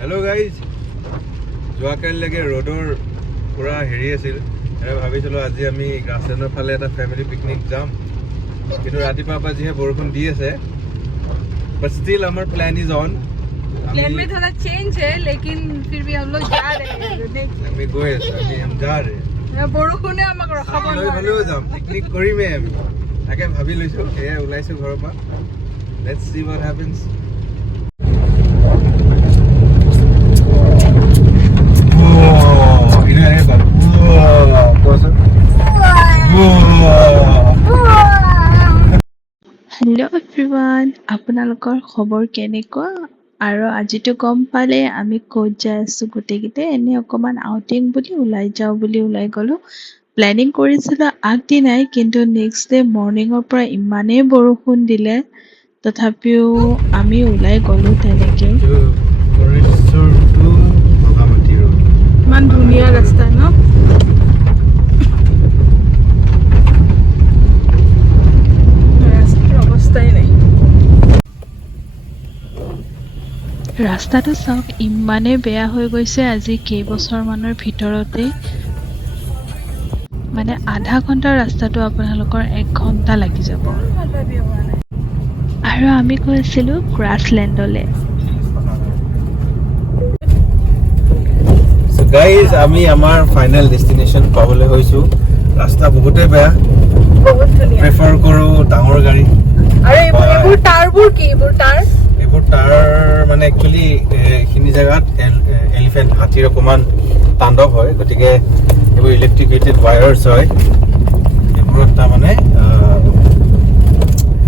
Hello' guys, যোৱাকালিলৈকে ৰ'দৰ পূৰা হেৰি আছিল। ভাবিছিলোঁ আজি আমি গ্ৰাছলেণ্ডৰ ফালে এটা ফেমিলি পিকনিক যাম, কিন্তু ৰাতিপুৱাৰ পৰা যিহে বৰষুণ দি আছে, বাট ষ্টিল আমাৰ প্লেন ইজ অন। प्लान में थोड़ा चेंज है लेकिन फिर भी हम लोग जा रहे हैं। আমি গৈ আছোঁ, আমি যা ৰে বৰষুণে আমাক ৰখাব নোৱাৰে। হ'লেও যাম, পিকনিক কৰিমেই আমি, তাকে ভাবি লৈছোঁ। সেয়াই ওলাইছোঁ ঘৰৰ পৰা। Let's C what happens. Hello' everyone, আপোনালোকৰ খবৰ কেনেকুৱা? আৰু আজিতো গম পালে আমি ক'ত যাই আছোঁ। গোটেইকেইটাই এনেই অকণমান আউটিং বুলি ওলাই যাওঁ বুলি ওলাই গ'লোঁ। প্লেনিং কৰিছিলোঁ আগদিনাই, কিন্তু নেক্সট ডে মৰ্ণিঙৰ পৰা ইমানেই বৰষুণ দিলে, তথাপিও আমি ওলাই গ'লোঁ তেনেকৈ। ইমান ধুনীয়া ৰাস্তা ন? ৰাস্তাৰ অৱস্থাই নাই। ৰাস্তাটো চাওক, ইমানেই বেয়া হৈ গৈছে আজি কেইবছৰমানৰ ভিতৰতে। মানে আধা ঘণ্টাৰ ৰাস্তাটো আপোনালোকৰ 1 ঘণ্টা লাগি যাব। আৰু আমি গৈ আছিলোঁ গ্ৰাছলেণ্ডলৈ। গাইজ, আমি আমাৰ ফাইনেল ডেষ্টিনেশ্যন পাবলৈ হৈছোঁ। ৰাস্তা বহুতেই বেয়া, বহুত ধুনীয়া। প্ৰেফাৰ কৰোঁ ডাঙৰ গাড়ী। আৰু এইবোৰ টাৰবোৰ কি? এইবোৰ তাৰ মানে একচুৱেলি এইখিনি জেগাত এলিফেণ্ট, হাতীৰ অকণমান তাণ্ডৱ হয়, গতিকে এইবোৰ ইলেক্ট্ৰিকেটেড ৱায়াৰ্ছ হয়। এইবোৰত তাৰমানে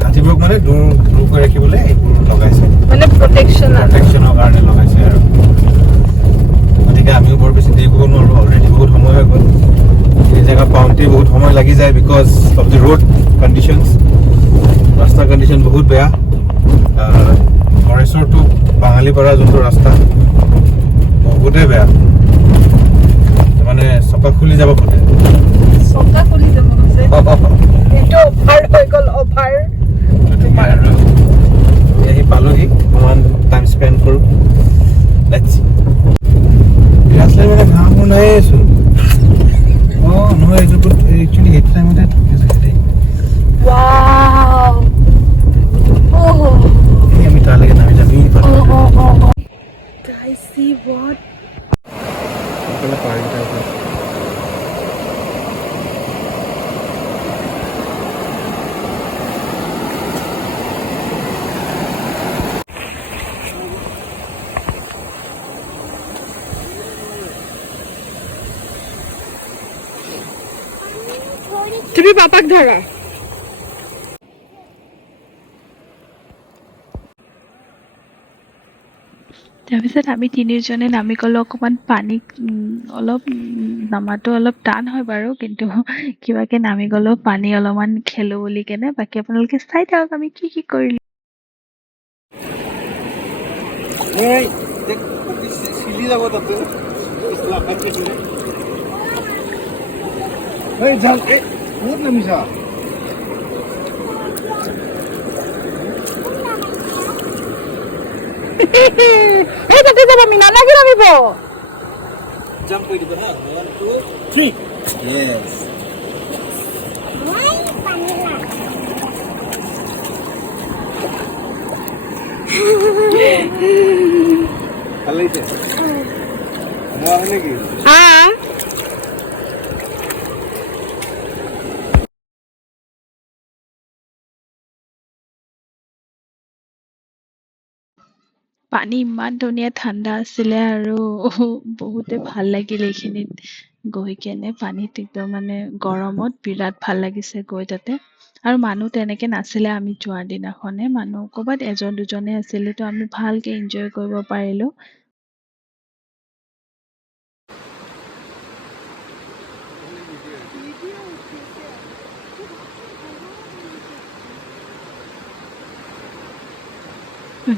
হাতীবোৰক মানে দূৰ কৰি ৰাখিবলৈ এইবোৰ লগাইছে, মানে প্ৰটেকশ্যনৰ কাৰণে লগাইছে। আৰু গতিকে আমিও বৰ বেছি দেৰি কৰিব নোৱাৰোঁ, অলৰেডি বহুত সময় হৈ গ'ল। এই জেগা পাওঁতে বহুত সময় লাগি যায় because of the road conditions. ৰাস্তাৰ কণ্ডিশ্যন বহুত বেয়া। ফৰেষ্টৰ টু বাঙালীপাৰা যোনটো ৰাস্তা বহুতেই বেয়া, মানে চকা খুলি যাব খোজে। চকা খুলি যাব গৈছে। এইটো অভাৰ হৈ গ'ল, অভাৰ। আহি পালোহি, অকণমান টাইম স্পেণ্ড কৰোঁ। গ্ৰাছলেণ্ড মানে ঘাঁহ মোৰ নাইয়ে আছোঁ। নহয়, এইটো একচুৱেলি সেইটো টাইমতে ৱাও, আমি তালৈকে নামি যাম। I see what? তুমি পাপাক ধৰা। তাৰপিছত আমি তিনিজনে নামি গ'লোঁ অকণমান পানীত। নামাটো অলপ টান হয় বাৰু, কিন্তু কিবাকে নামি গ'লোঁ পানী অলপমান খেলোঁ বুলি কেনে। বাকী আপোনালোকে চাই থাকক আমি কি কি কৰিলোঁ। ক'ত নামিছা? এই তাতে যাব, আমি নালাগে নামিব। জাম্প কৰি দিব না। 1 2 3 ইয়েস। ভাল লাগিছে? মই আহে নেকি? পানী ইমান ধুনীয়া ঠাণ্ডা আছিলে, আৰু বহুতে ভাল লাগিল এইখিনিত গৈ কেনে। পানীত একদম মানে গৰমত বিৰাট ভাল লাগিছে গৈ তাতে। আৰু মানুহ তেনেকৈ নাছিলে আমি যোৱাৰ দিনাখনে, মানুহ ক'ৰবাত এজন দুজনে আছিলে, তো আমি ভালকৈ এনজয় কৰিব পাৰিলোঁ।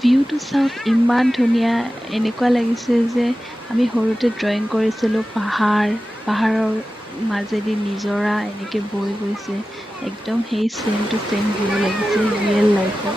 ভিউটো চাওক, ইমান ধুনীয়া। এনেকুৱা লাগিছে যে আমি সৰুতে ড্ৰয়িং কৰিছিলোঁ, পাহাৰৰ মাজেদি নিজৰা এনেকৈ বৈ গৈছে, একদম সেই ছেম টু ছেম ভিউ লাগিছে ৰিয়েল লাইফত।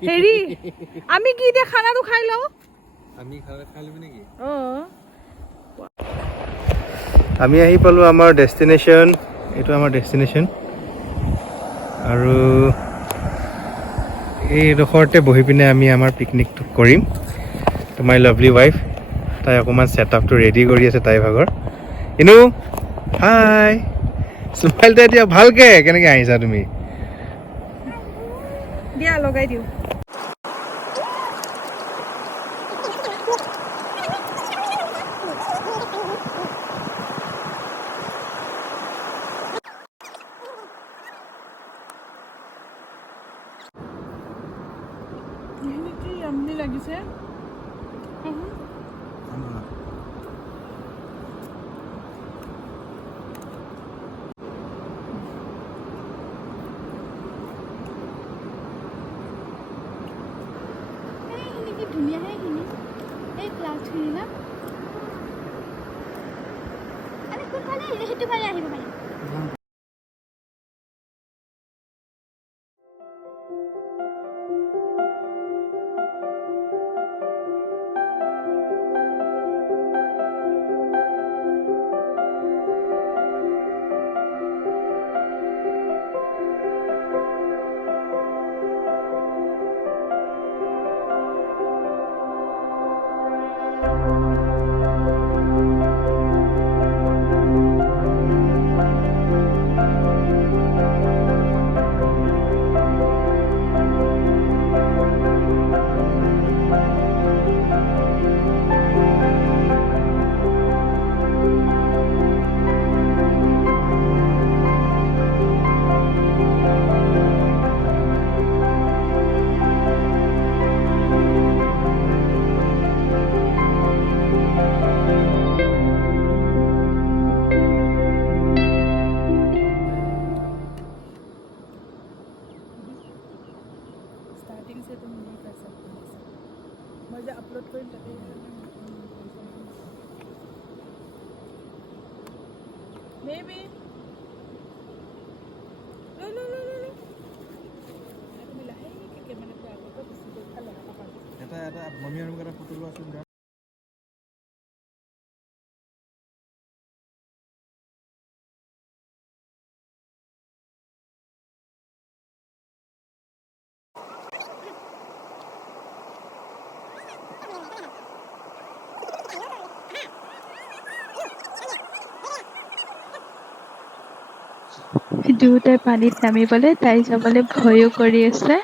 হেৰি আমি কি এতিয়া খানাটো খাই লওঁ আমি খাই ল'বি নেকি? অঁ আমি আহি পালোঁ আমাৰ ডেষ্টিনেশ্যন। এইটো আমাৰ ডেষ্টিনেশ্যন আৰু এইডোখৰতে বহি পিনে আমি আমাৰ পিকনিকটো কৰিম। তো মাই লাভলি ৱাইফ তাই অকণমান ছেট আপটো ৰেডি কৰি আছে তাইৰ ভাগৰ। ইনু হাই স্মাইলটো এতিয়া ভালকৈ কেনেকৈ আহিছা তুমি? দিয়া লগাই দিওঁ কি আমনি লাগিছে এইখিনি কি ধুনীয়াহে এইখিনি এই ক্লাউডখিনি না আৰে কোনফালে সেইটো ফালে আহিব পাৰিম মই যে আপলোড কৰিম তাতে বেবি তুমি লাহেকৈ কেমেৰাটো আগতে বেছি দেখা লগাব পাৰা এটা মমি আৰু এটা ফটো লোৱাচোন। দুয়োটাই পানীত নামিবলৈ তাই যাবলৈ ভয়ো কৰি আছে।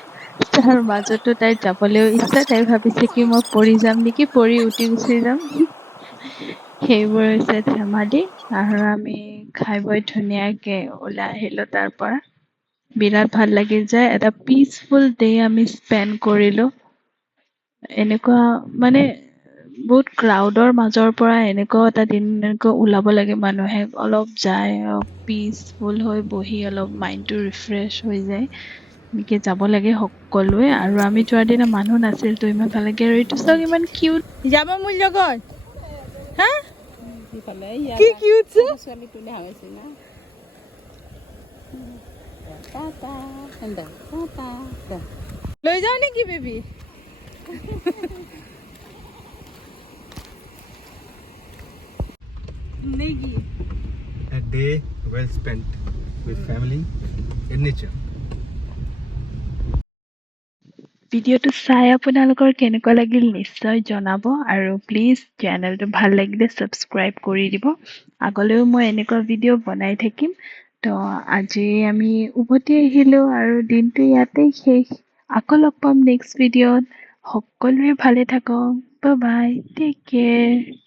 তাৰ মাজতো তাইৰ যাবলৈও ইচ্ছা। তাই ভাবিছে কি মই পৰি যাম নেকি, পৰি উটি গুচি যাম। সেইবোৰ হৈছে ধেমালি। আৰু আমি খাই বৈ ধুনীয়াকৈ ওলাই আহিলোঁ তাৰ পৰা। বিৰাট ভাল লাগিল যে এটা পিচফুল ডে আমি স্পেণ্ড কৰিলোঁ। এনেকুৱা মানে বহুত ক্ৰাউডৰ মাজৰ পৰা এনেকুৱা এটা দিন ওলাব লাগে। মানুহে অলপ যায় পিচফুল হৈ বহি অলপ মাইণ্ডটো ৰিফ্ৰেছ হৈ যায়। এনেকৈ যাব লাগে সকলোৱে। আৰু আমি যোৱাৰ দিনা মানুহ নাছিল তো ইমান ভাল লাগে। আৰু এইটো চাওক ইমান কিউট। যাব মোৰ লগত হা কি কিউট যে ছোৱালীটোলে হাৱাইছে না লৈ যাও নেকি বেবি নেকি A day well spent with family in nature. ভিডিঅ'টো চাই আপোনালোকৰ কেনেকুৱা লাগিল নিশ্চয় জনাব। আৰু প্লিজ চেনেলটো ভাল লাগিলে ছাবস্ক্ৰাইব কৰি দিব। আগলৈও মই এনেকুৱা ভিডিঅ' বনাই থাকিম। তো আজি আমি উভতি আহিলোঁ আৰু দিনটো ইয়াতেই শেষ। আকৌ লগ পাম নেক্সট ভিডিঅ'ত। সকলোৱে ভালে থাকক। Bye bye, take care.